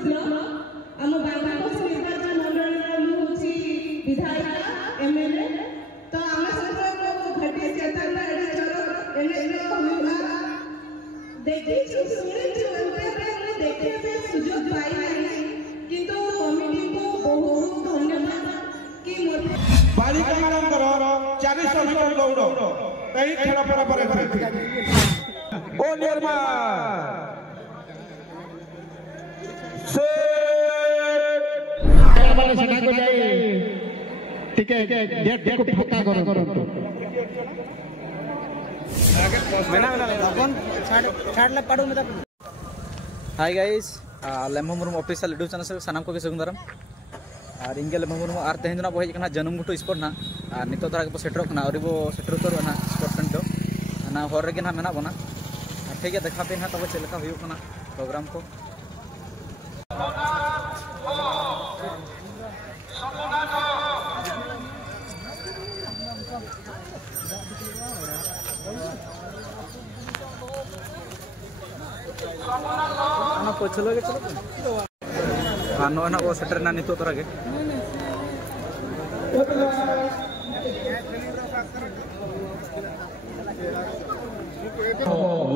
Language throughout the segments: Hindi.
आम बांग्लादेश निर्वाचन मंडल विधायिका एमएलए तो आम सब घटी चेतना देखी शुणी देखा सुजोग पाई किंतु कमिटी को बहुत धन्यवाद कि बालिका मानकर 400 मीटर दौड़ यही खेल पर ओ निर्मा से वाले सेना को जाए ठीक है गेट को फटा करो hi guys Lembu Murmu official YouTube channel से सानाम को सगुन और इंगे लेम्बू मुर्मू और तेहन बो हज जनम घुटू स्पॉट ना और नित धारा के सेटर और सेटर उतर ना स्पॉट टेंट दो ना हर रेगे ना मेना बना ठीक है देखा पे ना तब चलका हुई प्रोग्राम को चलो नो ना वो सेटर ना नितो तरह के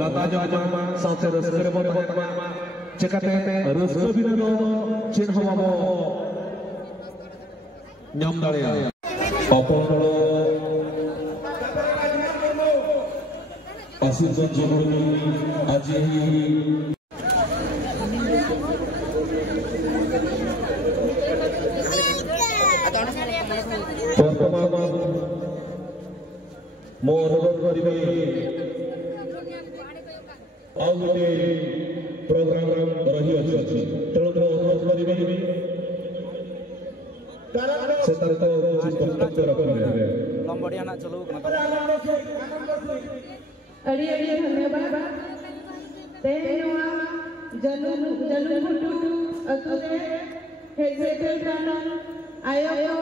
लता जमा साथे रस्कर बतमा चेकाते रस्कर बिना दो चिन्ह हबो नाम दाड़िया अपनलो आशीर्वाद जगुनी आज मो अनुरोध करी आउ गोटे प्रोग्राम रही अच्छी तेणु तो अनुरोध करी से कर्तव्य रखेंगे लंबड़िया ना चलो अड़ी अड़ी धन्यवाद तेनवा जलुमुटु अतुले हेजेटे प्राणन आयो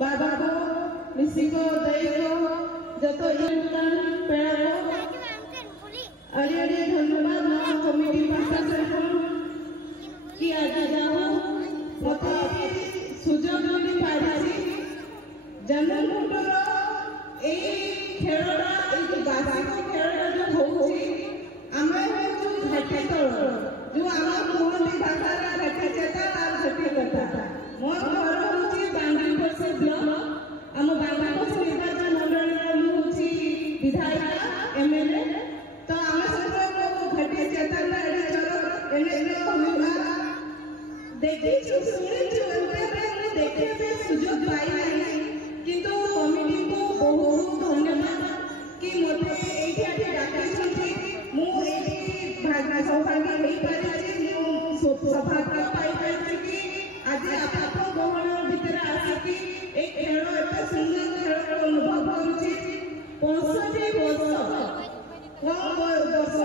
बाबा को मिसिको दैको जतो इनकान पेड़ो अड़ी अड़ी धन्यवाद ना कमिटी पासा से कि आज जाओ मते सुजोग नि पाइछि जलुमुटु ए खेळडा ए बासिको खेळडा जो होउछि आमे जो घाटी तळ जो आमा मोहनी भाषा रा घाटी चेता तार घाटी कथा मोर घर होउछि बांग्लादेश ब्लॉक आम बांग्लादेश निर्वाचन मंडल होउछि विधायिका एमएलए तो आमे सब घाटी चेता देखी शुणी देखा सुजोग पाई किंतु कमिटी को बहुत धन्यवाद कि मते एठी डाकि मु एठी भागना सौभाग्य होई पारि मु सौभाग्य पाई पारि कि आज आपन गहन भीतर आसी कि एक खेल एत सुंदर खेल अनुभव करूछि 65 वर्ष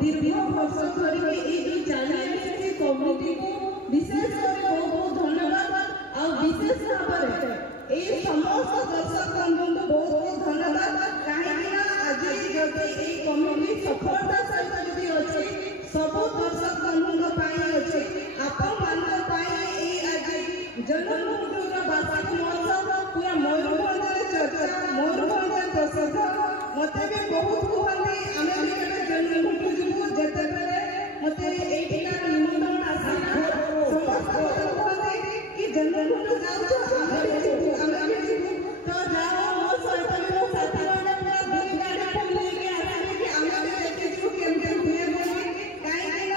दीर्घ वर्ष धरि ए जो चली आसी कमिटी को विशेष बहुत धन्यवाद और विशेष भाव में समस्त दर्शक बंधु बहुत धन्यवाद कहीं आज जदि कमिटी सफलता सहित जदि अच्छे सब दर्शक बंधु अच्छे आपण आज जन्मभूमिर वार्षिक महोत्सव पूरा मयूरभंज चर्चा मयूरभंज प्रसिद्ध मत भी बहुत कहते आम भी जन्मभूमि जीवु जिते मत ये निमंत्रण आसा समस्त कहते कि जन्मभूमि जाऊँ तो जाओ मो सहित मो साथी मैंने पूरा दुई गाड़ी फुल लेके आसे कि आम भी देखिछु केमते हुए बोली कहीं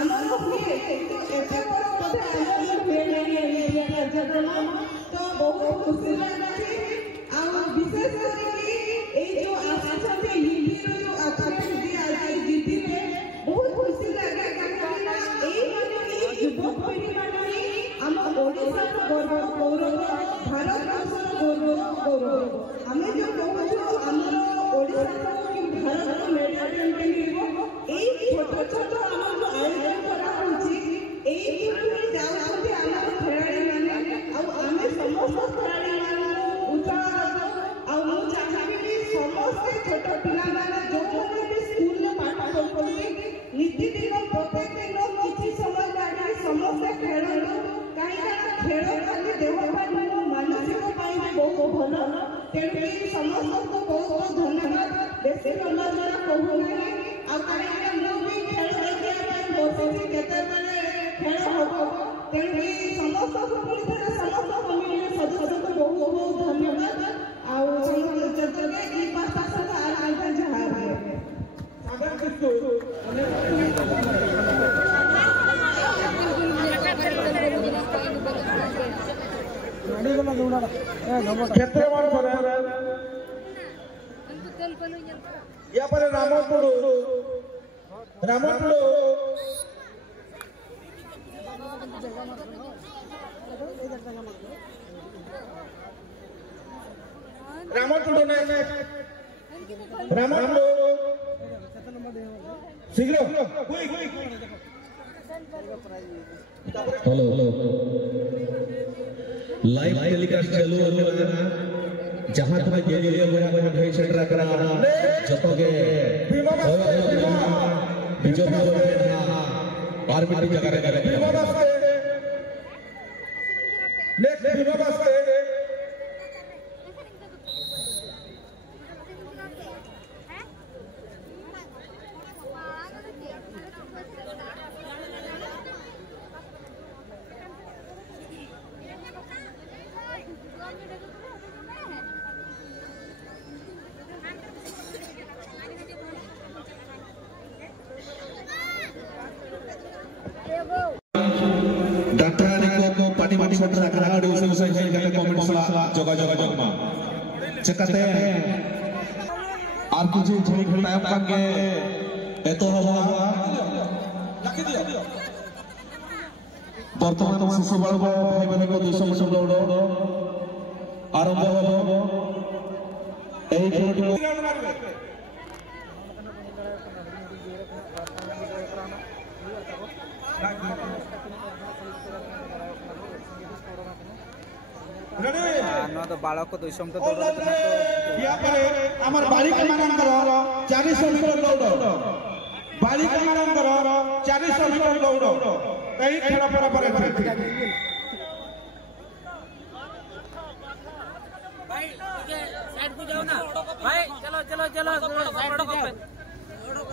आमर हुए किंतु एते बड़ बोधे आमर हुए नहीं एरिया कार्यक्रम तो बहुत खुशी लागे आ विशेष करके ए जो आसाते हिंदी जो आथलेट जी आज जीतिले बहुत खुशी लागे काकना ए माने युवक पीढ़ी माने हम ओडिसा गर्व गौरव भारत वर्षर गौरव हमें जो कहूँ आमर ओडिसा कि भारत मेडल टेंटिंग ए छोट छोट आम जो आयोजन करा होछि ए दिनरे जाउछथि आम खेलाड़ी माने आ आमे समस्त खेलाड़ी माने उच्चारण आ मु चाहबी कि समस्त छोट पिला माने जो भी स्कूल में पाठ पढुछथि नीति दिन प्रत्येक दिन किछि समय लागि तेणुकि समस्त को बहुत धन्यवाद बेसी लंबा जरा कहू नहीं आ कारण मु भी खेल देखिया बसी केतेबेले खेल हबो तेणुकि समस्त को पुणी थे समस्त कमिटी सदस्य को बहुत बहुत धन्यवाद आ जतके ई पास्ता सता आइबा जहा क्षेत्र या पर रामपुर शीघ्र हेलो लाइव टेलीकास्ट चालू होना जहां तुम्हें ये बड़ा भेज सेंटर करा जतो के बीजेपी को पार्टी जगह रे नेक्स्ट विनोद चेकाते आर कुछ झड़ी टाइम पाके एतो हवा वर्तमान शिशु बाल भाई माने को 200 मीटर दौड़ आरंभ हो एही खेलटी तो बालक 200 मीटर दौड़ या परे हमर बालिका मानकर 400 मीटर दौड़ बालिका मानकर 400 मीटर दौड़ कई खेल पर भाई साइड को जाओ ना भाई चलो चलो चलो साइड को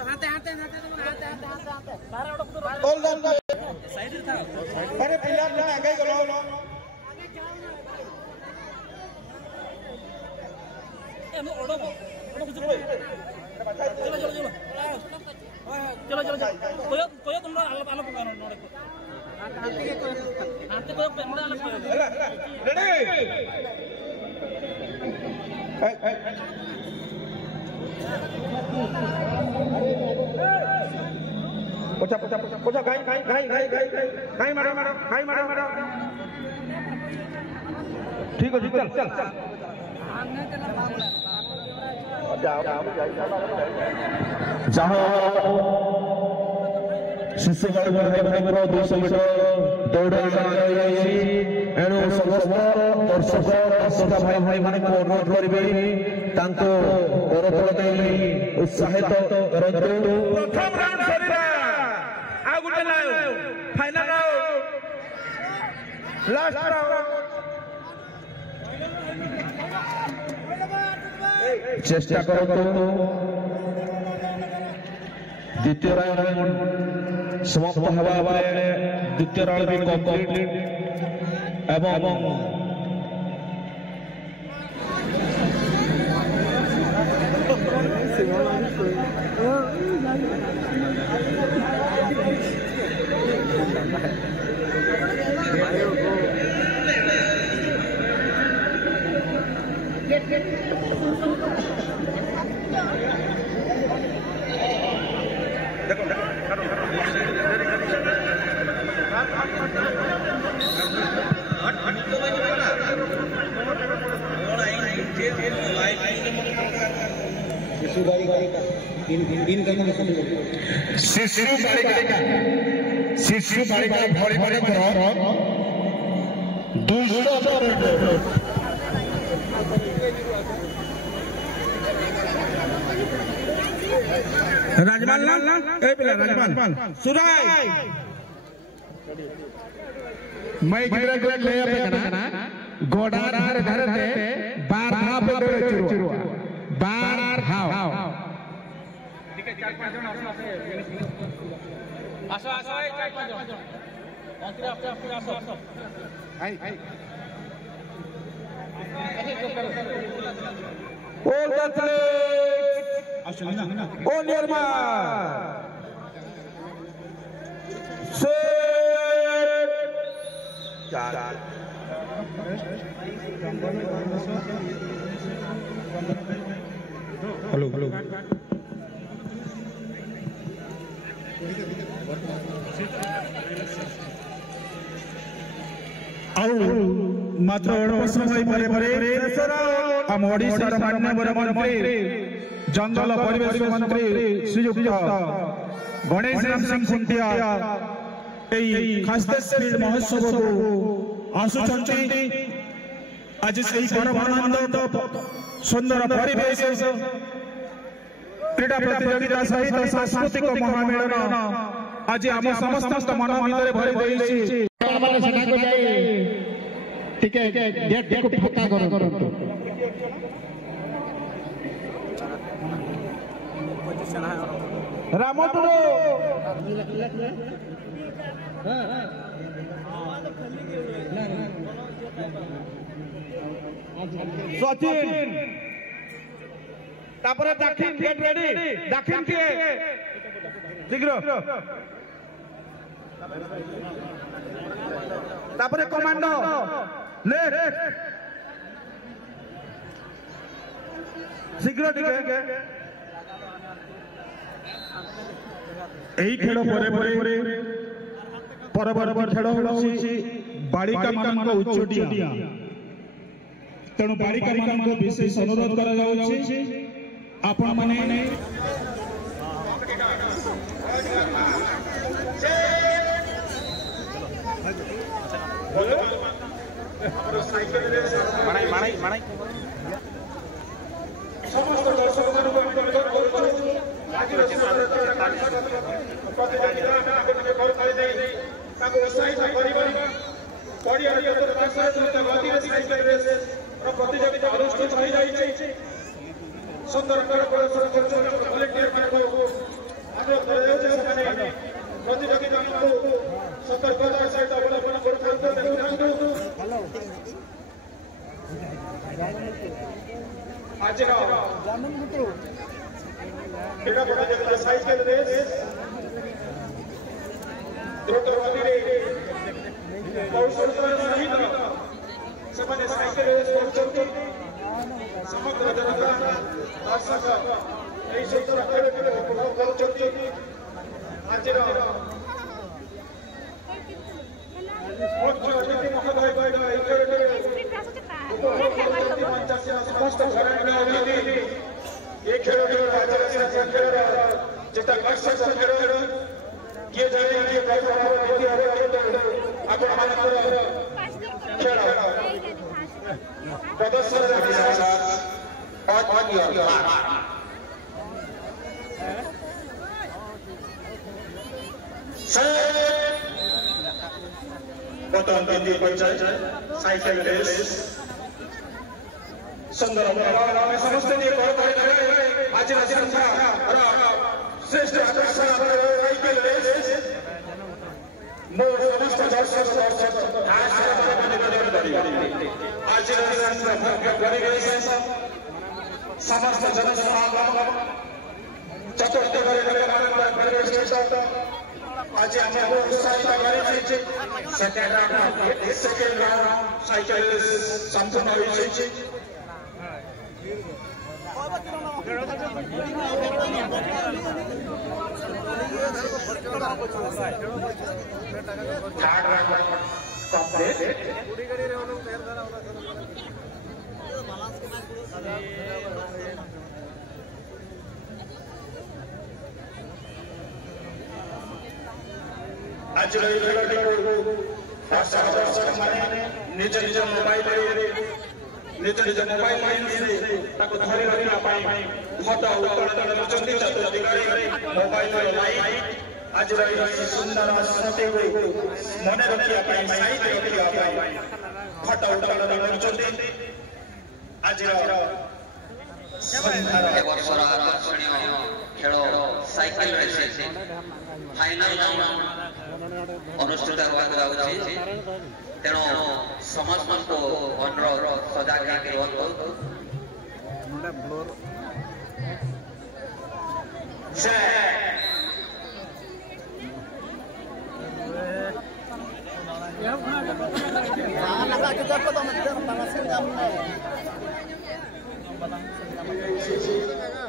हाथे हाथे हाथे बाहर ऑल डन साइड था अरे प्लेयर ने आगे करो चलो चलो चलो कोयो तुम अलग अलग पकानो आते कोयो पेमड़ा अलग रेडी पोचा गाई मारो ठीक है चल जहाँ शिशु भाई भाई 200 मीटर दौड़ एणु समस्त दर्शक दर्शका भाई भाई माने को अनुरोध करिबे तांको करतल देई उत्साहित करंतु प्रथम राउंड सरीरा आ गुटे लायो फाइनल राउंड लास्ट राउंड चेष्टा करतु द्वितीय राउंड समाप्त हवा द्वितीय राउंड भी कंप्लीट एवं शिशु बालिका भरी भरी 200 राजपाल ए पेला राजपाल सुराय मैं गिरा ले पे ना गोडा धर धर दे बार पे चिरुआ बार हाव আসো আসো এই চার পাঁচজন মন্ত্রী আপনি আপনি আসো हाय All the athletes. All your man. Set. Hello. मात्र समय आम ओडिशार माननीय मंत्री जंगल परिवेश मंत्री श्रीयुक्त गणेश राम सिंह खुंटिया खास्तेश्वरी महोत्सव को आसुचंती आज से परमानंद सुंदर परिवेश क्रीड़ा प्रतियोगिता सहित सांस्कृतिक महामेलन आज आम समस्त मन भर भरी रही टिके डेट को फाका करो रामटुरो सचिन तापर दाखिन गेट रेडी दाखिन के शीघ्र तापर कमांडो ले शीघ्र टिके এই খেল পরে পরে পরবর্তী খেল হচ্ছে বালিকা ମାନଙ୍କ উচ্চডিয়া তেଣୁ ବାଳିକା ମାନଙ୍କୁ ବିଶେଷ ଅନୁରୋଧ କରାଯାଉଛି ଆପଣମାନେ ସମସ୍ତ ଦର୍ଶକମାନଙ୍କୁ प्रतियोगिता अनुष्ठित हो जाए सुंदर प्रदर्शन प्रतियोगिता सतर्कता सहित अवलंबन आज क्रीड़ा प्रतियोगिता साइकेल रेस द्रुत गति कौशल सहित ସେମାନେ ସାଇକେଲ ରେସ୍ କରୁଛନ୍ତି ସମଗ୍ର ଜନତା ଦର୍ଶକ ଏହି ସୁନ୍ଦର ଖେଳକୁ ଉପଭୋଗ କରୁଛନ୍ତି ଆଜିର ମୁଖ୍ୟ ଅତିଥି ମହୋଦୟ ଏହି ଖେଳକୁ ଉପଭୋଗ କରୁଛନ୍ତି ମଞ୍ଚାସୀନ ସମସ୍ତ ଘରାଣୀର ଅତିଥି ଏହି ଖେଳକୁ ଆଜିର ଖେଳର ଚିତ୍ତାକର୍ଷକ ଖେଳ କିଏ ଜାଣେ କିଏ ଆପଣମାନଙ୍କର खेल प्रदर्शन on your mark. प्रथम द्वितीय परिचय साइकिल रेस सुंदर समस्त आज श्रेष्ठ आकर्षण साइकिल रेस समस्त दर्शक आज समस्त जनसमागम चतुर्थ परिवेश आज उत्साहित सेकेंड राउंड साइकिल संपूर्ण थर्ड राउंड कंप्लीट आज निज निज मोबाइल निज निज मोबाइल धरी रखा फटो उत्तोलन मोबाइल लाइट आज सुंदर स्मृति मन रखा फटो उत्तोलन ଏ ବର୍ଷର ଆକର୍ଷଣୀୟ ଖେଳ ସାଇକେଲ ରେସ୍ ଫାଇନାଲ ରାଉଣ୍ଡ ଅନୁଷ୍ଠିତ ହେବାକୁ ଯାଉଛି। ତେଣୁ ସମସ୍ତଙ୍କୁ ଅନୁରୋଧ ସଜାଗ ହେଇକି ରୁହନ୍ତୁ।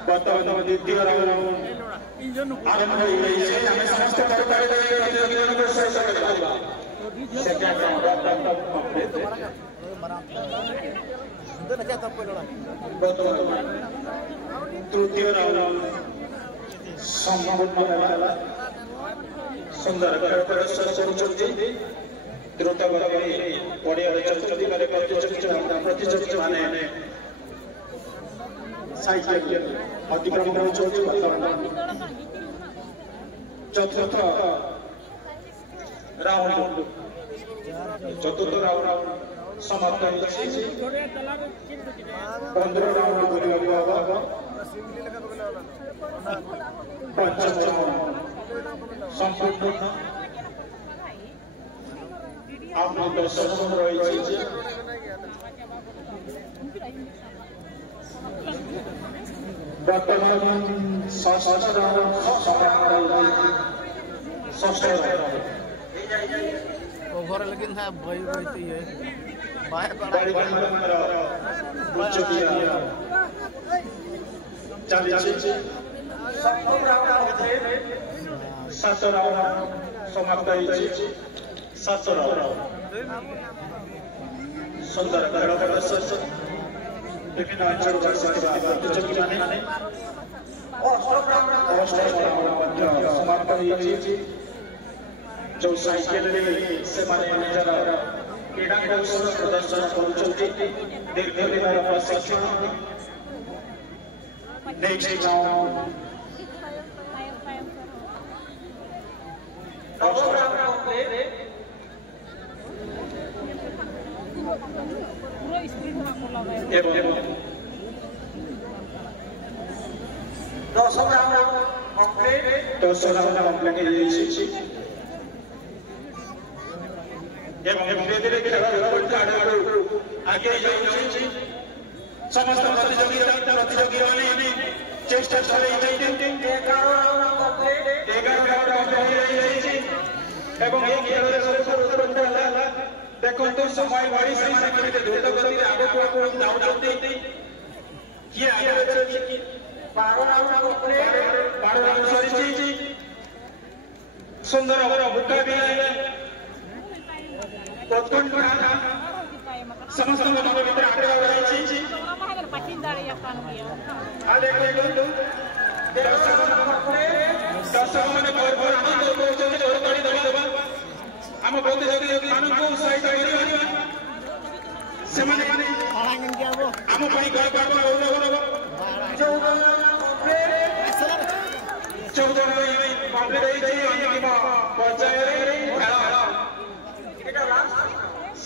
ବର୍ତ୍ତମାନ ଦ୍ୱିତୀୟ ରାଉଣ୍ଡ ଆରମ୍ଭ ହୋଇଯାଇଛି। ଆମେ ସମସ୍ତେ ପ୍ରତିଯୋଗୀମାନଙ୍କୁ ଶେଷ କରିବା। ସେକେଣ୍ଡ ରାଉଣ୍ଡ ତୃତୀୟ ରାଉଣ୍ଡ ସମ୍ପୂର୍ଣ୍ଣ ହେଲା। ସୁନ୍ଦର ଖେଳ ପ୍ରଦର୍ଶନ କରୁଛନ୍ତି। ଦ୍ରୁତ ଗତିରେ ପଡ଼ିଆରେ ଚାଲୁଛନ୍ତି ପ୍ରତିଯୋଗୀମାନେ ସାଇକେଲ ଅତିକ୍ରମ କରୁଛନ୍ତି। ଚତୁର୍ଥ ରାଉଣ୍ଡ ସମାପ୍ତ ହୋଇଛି। 15 ରାଉଣ୍ଡ କରିବାକୁ ହେବ। ପଞ୍ଚମ ରାଉଣ୍ଡ ସମ୍ପୂର୍ଣ୍ଣ। ଆପଣ ଦର୍ଶନ ରହିଛି। ବର୍ତ୍ତମାନ ଷଷ୍ଠ ରାଉଣ୍ଡ ओवर लेकिन है भाई रहती है बाय समाप्त सुंदर खेल प्रदर्शन विभिन्न अंचल प्रतियोगी समाप्त जो साइकेल से निजर क्रीड़ा कौशल प्रदर्शन करुँच दीर्घ दिन प्रशिक्षण दस राउंड कम्प्लीट धीरे धीरे खेल आगे समस्त प्रतियोगी मैंने चेष्टा चलाई देखो समय बढ़ी द्रुत गति आगे जाऊँगी किए आगे 12 राउंड सरी सुंदर भूटा भी समस्त भर आगे दर्शक मैंने आम प्रतियोगी मान उत्साहित आम गौरव 14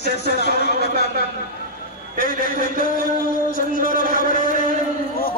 शेष सुंदर भाव